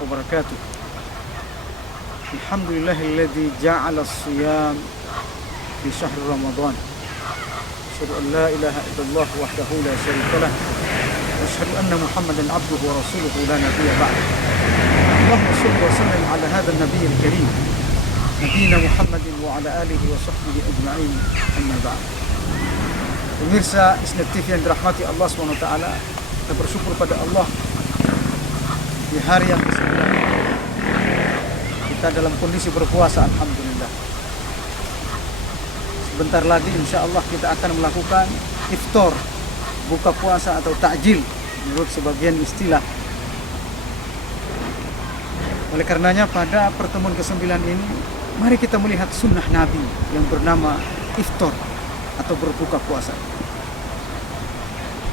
wabarakatuh. Alhamdulillahilladzi ja'ala as-siyam fi syahr Ramadan. Asyhadu an la ilaha illallah wahdahu la syarika lah wa asyhadu anna Muhammadan abduhu wa rasuluhu la nabiyya ba'dah. Allahumma shalli wa sallim ala hadzal nabiyil karim nabiyina Muhammadin wa ala alihi wa sahbihi ajma'in, amma ba'd. Pemirsa Isnet TV yang dirahmati Allah SWT, kita bersyukur pada Allah di hari yang ke-9 kita dalam kondisi berpuasa, alhamdulillah. Sebentar lagi insya Allah kita akan melakukan iftar, buka puasa atau takjil menurut sebagian istilah. Oleh karenanya pada pertemuan ke-9 ini, mari kita melihat sunnah Nabi yang bernama iftar atau berbuka puasa.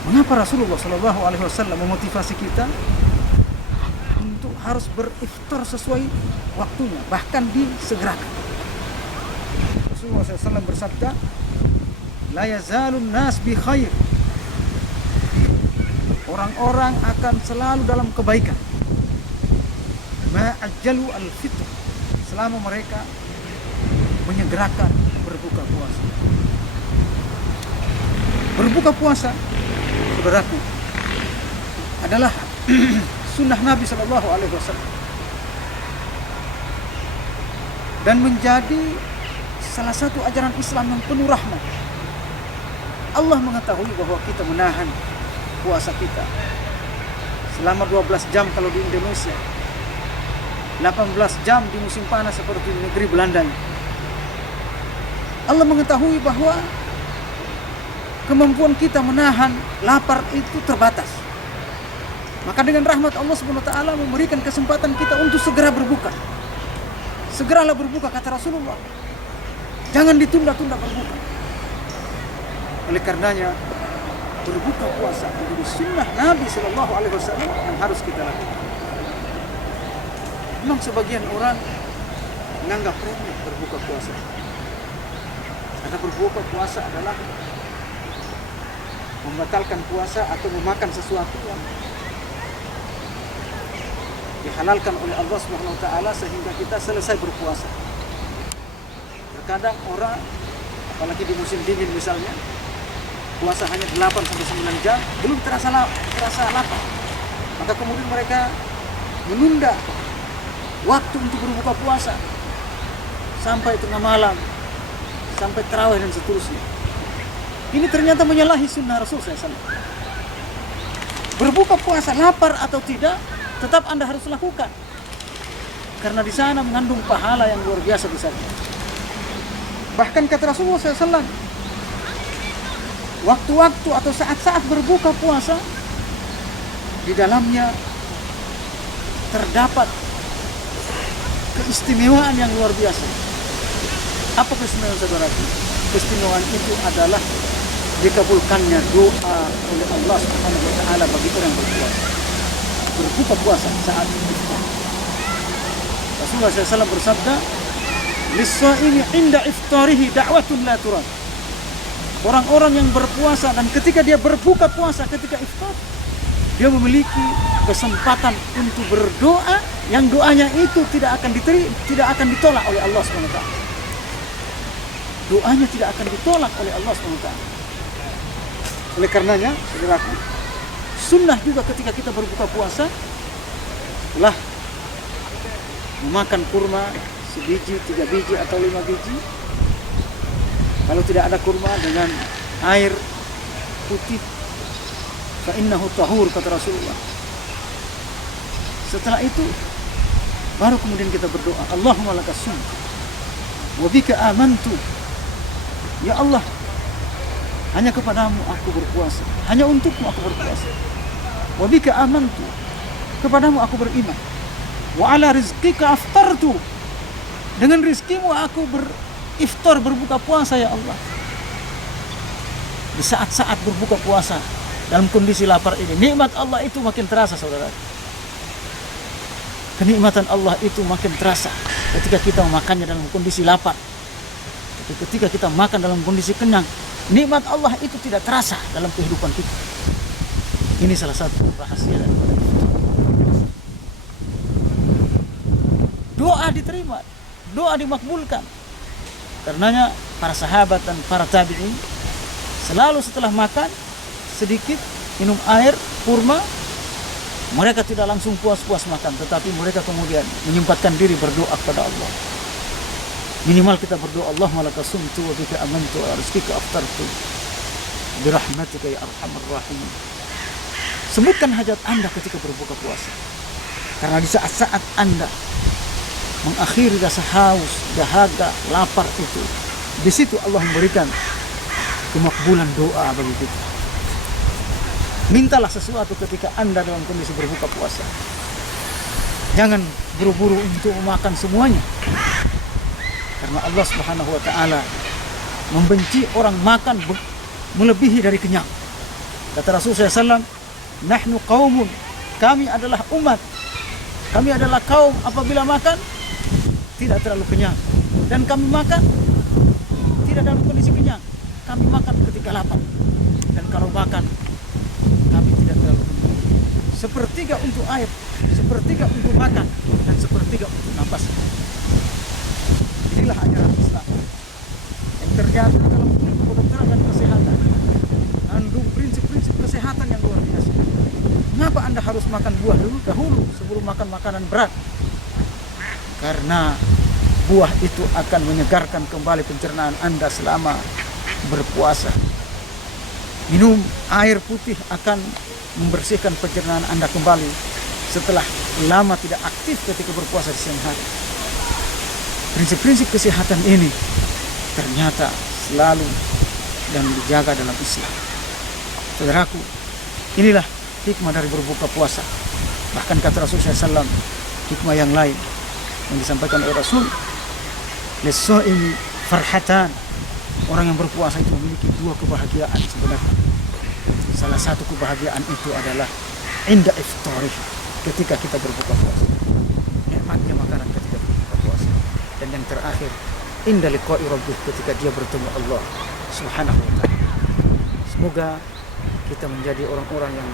Mengapa Rasulullah SAW memotivasi kita untuk harus beriftar sesuai waktunya, bahkan disegerakan? Rasulullah SAW bersabda, "La yazalun nas bi khair." Orang-orang akan selalu dalam kebaikan. Ma'ajjalu al-fitr, selama mereka menyegerakan berbuka puasa. Berbuka puasa, saudaraku, adalah sunnah Nabi SAW dan menjadi salah satu ajaran Islam yang penuh rahmat. Allah mengetahui bahwa kita menahan puasa kita selama 12 jam kalau di Indonesia, 18 jam di musim panas seperti di negeri Belanda. Allah mengetahui bahwa kemampuan kita menahan lapar itu terbatas. Maka dengan rahmat Allah SWT memberikan kesempatan kita untuk segera berbuka. Segeralah berbuka, kata Rasulullah. Jangan ditunda-tunda berbuka. Oleh karenanya, berbuka puasa menjadi sunnah Nabi SAW yang harus kita lakukan. Memang sebagian orang menganggap remeh berbuka puasa. Karena berbuka puasa adalah membatalkan puasa atau memakan sesuatu yang dihalalkan oleh Allah SWT sehingga kita selesai berpuasa. Terkadang orang, apalagi di musim dingin misalnya, puasa hanya 8-9 jam, belum terasa lapar. Maka kemudian mereka menunda waktu untuk berbuka puasa sampai tengah malam, sampai tarawih dan seterusnya. Ini ternyata menyalahi sunnah Rasul SAW. Berbuka puasa, lapar atau tidak, tetap Anda harus lakukan. Karena di sana mengandung pahala yang luar biasa besarnya. Bahkan kata Rasulullah SAW, waktu-waktu atau saat-saat berbuka puasa, di dalamnya terdapat keistimewaan yang luar biasa. Apa keistimewaan, saudaraku? Keistimewaan itu adalah dikabulkannya doa oleh Allah Subhanahu wa taala bagi orang berpuasa. Berbuka puasa saat iftar. Rasulullah SAW bersabda, "Lis-shaimi 'inda iftarihi da'watun la turad." Orang-orang yang berpuasa dan ketika dia berbuka puasa ketika iftar, dia memiliki kesempatan untuk berdoa yang doanya itu tidak akan ditolak oleh Allah Subhanahu wa taala. Doanya tidak akan ditolak oleh Allah SWT. Oleh karenanya, saudaraku, sunnah juga ketika kita berbuka puasa, setelah memakan kurma sebiji, 3 biji atau 5 biji, kalau tidak ada kurma, dengan air putih, fa innahu tahur, kata Rasulullah. Setelah itu baru kemudian kita berdoa, Allahumma lakas sumtu wa bika amantu. Ya Allah, hanya kepadamu aku berpuasa, hanya untukmu aku berpuasa. Wa bika amantu, kepadamu aku beriman. Wa ala rizqika aftartu, dengan rizkimu aku beriftar, berbuka puasa ya Allah. Di saat-saat berbuka puasa dalam kondisi lapar ini, nikmat Allah itu makin terasa, saudara. Kenikmatan Allah itu makin terasa ketika kita memakannya dalam kondisi lapar. Ketika kita makan dalam kondisi kenyang, nikmat Allah itu tidak terasa dalam kehidupan kita. Ini salah satu rahasia daripada itu. doa diterima, doa dimakbulkan. Karenanya para sahabat dan para tabi'in selalu setelah makan sedikit minum air kurma, mereka tidak langsung puas-puas makan, tetapi mereka kemudian menyempatkan diri berdoa kepada Allah. Minimal kita berdoa, Allahumma laka sumtu wa bika amantu wa rizqika aftartu birahmatika ya arhamar rahimin. Sebutkan hajat Anda ketika berbuka puasa. Karena di saat-saat Anda mengakhiri rasa haus, dahaga, lapar itu, di situ Allah memberikan kemakbulan doa bagi kita. Mintalah sesuatu ketika Anda dalam kondisi berbuka puasa. Jangan buru-buru untuk memakan semuanya. Karena Allah Subhanahu wa taala membenci orang makan melebihi dari kenyang. Kata Rasulullah SAW, nahnu qaumun, kami adalah umat. Kami adalah kaum apabila makan tidak terlalu kenyang, dan kami makan tidak dalam kondisi kenyang. Kami makan ketika lapar, dan kalau makan kami tidak terlalu kenyang. Sepertiga untuk air, sepertiga untuk makan, dan sepertiga untuk nafas. Inilah ajaran Islam yang ternyata dalam ilmu kedokteran dan kesehatan mengandung prinsip-prinsip kesehatan yang luar biasa. Mengapa Anda harus makan buah dahulu sebelum makan makanan berat? Karena buah itu akan menyegarkan kembali pencernaan Anda selama berpuasa. Minum air putih akan membersihkan pencernaan Anda kembali setelah lama tidak aktif ketika berpuasa di siang hari. Prinsip-prinsip kesehatan ini ternyata selalu dan dijaga dalam Islam. Saudaraku, inilah hikmah dari berbuka puasa. Bahkan kata Rasulullah SAW, hikmah yang lain yang disampaikan oleh Rasul, lis-shaimi farhatan. Orang yang berpuasa itu memiliki dua kebahagiaan sebenarnya. Salah satu kebahagiaan itu adalah inda iftarih, ketika kita berbuka puasa. Nikmatnya makanan ketika berbuka puasa. Dan yang terakhir, inda liqa'i rabbih, ketika dia bertemu Allah Subhanahu wa ta'ala. Semoga kita menjadi orang-orang yang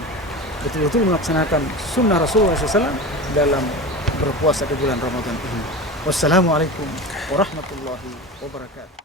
betul-betul melaksanakan sunnah Rasulullah SAW dalam berpuasa di bulan Ramadan ini. Wassalamualaikum warahmatullahi wabarakatuh.